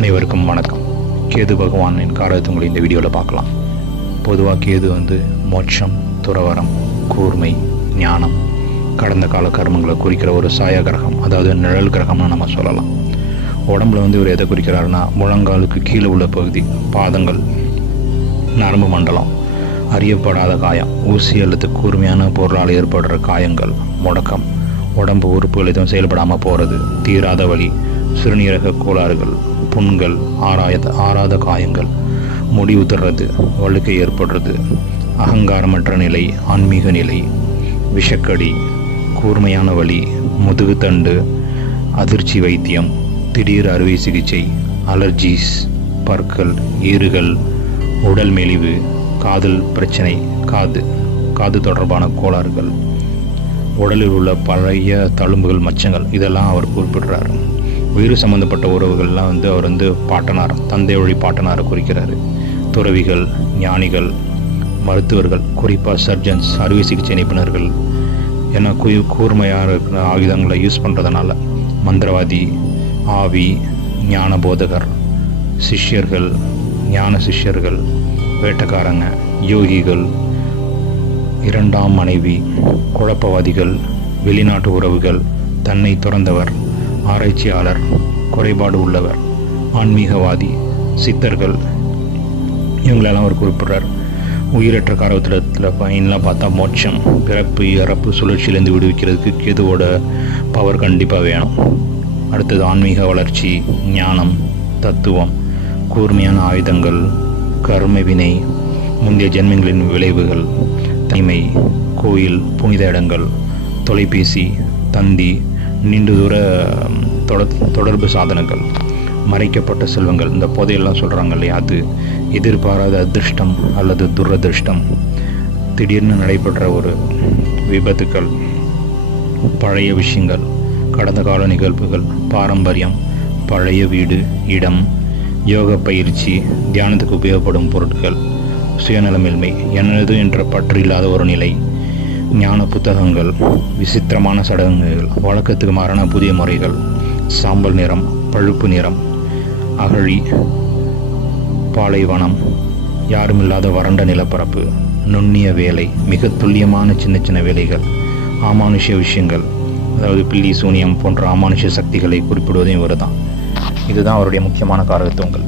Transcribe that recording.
அனைவருக்கும் வணக்கம். கேது பகவானின் காரகத்தை உங்களை இந்த வீடியோவில் பார்க்கலாம். பொதுவாக கேது மோட்சம், துறவரம், கூர்மை, ஞானம், கடந்த கால கர்மங்களை குறிக்கிற ஒரு சாய கிரகம், அதாவது நிழல் கிரகம்னு நம்ம சொல்லலாம். உடம்புல இவர் எதை குறிக்கிறாருன்னா, முழங்காலுக்கு கீழே உள்ள பகுதி, பாதங்கள், நரம்பு மண்டலம், அறியப்படாத காயம், ஊசி அல்லது கூர்மையான பொருளால் ஏற்படுற காயங்கள், முடக்கம், உடம்பு உறுப்புகள் எதுவும் செயல்படாமல் போகிறது, தீராத வலி, சிறுநீரக கோளாறுகள், புண்கள், ஆறாத காயங்கள், முடி உதிர்றது, வழுக்கை ஏற்படுறது, அகங்காரமற்ற நிலை, ஆன்மீக நிலை, விஷக்கடி, கூர்மையான வலி, முதுகுத்தண்டு, அதிர்ச்சி வைத்தியம், திடீர் அறுவை சிகிச்சை, அலர்ஜிஸ், பற்கள், ஈறுகள், உடல் மெலிவு, காதல் பிரச்சனை, காது தொடர்பான கோளாறுகள், உடலில் உள்ள பழைய தழும்புகள், மச்சங்கள், இதெல்லாம் அவர் குறிப்பிடுறார். உயிர் சம்பந்தப்பட்ட உறவுகள்லாம் அவர் பாட்டனார், தந்தை வழி பாட்டனாரை குறிக்கிறாரு. துறவிகள், ஞானிகள், மருத்துவர்கள், குறிப்பாக சர்ஜன்ஸ், அறுவை சிகிச்சை நிபுணர்கள், ஏன்னா கூர்மையான ஆயுதங்களை யூஸ் பண்ணுறதுனால, மந்திரவாதி, ஆவி, ஞான போதகர், சிஷ்யர்கள், ஞான சிஷ்யர்கள், வேட்டக்காரங்க, யோகிகள், இரண்டாம் மனைவி, குழப்பவாதிகள், வெளிநாட்டு உறவுகள், தன்னை துறந்தவர், ஆராய்ச்சியாளர், குறைபாடு உள்ளவர், ஆன்மீகவாதி, சித்தர்கள், இவங்களெல்லாம் அவர் குறிப்பிட்றார். உயிரற்ற காரகத்தில் பயன்லாம் பார்த்தா மோட்சம், பிறப்பு இறப்பு சுழற்சியிலேருந்து விடுவிக்கிறதுக்கு கேதுவோட பவர் கண்டிப்பாக வேணும். அடுத்தது ஆன்மீக வளர்ச்சி, ஞானம், தத்துவம், கூர்மையான ஆயுதங்கள், கர்ம வினை, முந்தைய ஜென்மங்களின் விளைவுகள், தனிமை, கோயில், புனித இடங்கள், தொலைபேசி, தந்தி, நீண்ட தூர தொடர்பு சாதனங்கள், மறைக்கப்பட்ட செல்வங்கள், இந்த புதையெல்லாம் சொல்கிறாங்க இல்லையா, அது எதிர்பாராத அதிர்ஷ்டம் அல்லது துரதிர்ஷ்டம், திடீர்னு நடைபெற்ற ஒரு விபத்துக்கள், பழைய விஷயங்கள், கடந்த கால நிகழ்வுகள், பாரம்பரியம், பழைய வீடு, இடம், யோக பயிற்சி, தியானத்துக்கு உபயோகப்படும் பொருட்கள், சுயநலமின்மை, எனது என்ற பற்று இல்லாத ஒரு நிலை, ஞான புத்தகங்கள், விசித்திரமான சடங்குகள், வழக்கத்துக்கு மாறான புதிய முறைகள், சாம்பல் நிறம், பழுப்பு நிறம், அகழி, பாலைவனம், யாருமில்லாத வறண்ட நிலப்பரப்பு, நுண்ணிய வேலை, மிக துல்லியமான சின்ன சின்ன வேலைகள், அமானுஷ விஷயங்கள், அதாவது பில்லி சூனியம் போன்ற அமானுஷ சக்திகளை குறிப்பிடுவதையும் இவர் தான். இதுதான் அவருடைய முக்கியமான காரகத்துவங்கள்.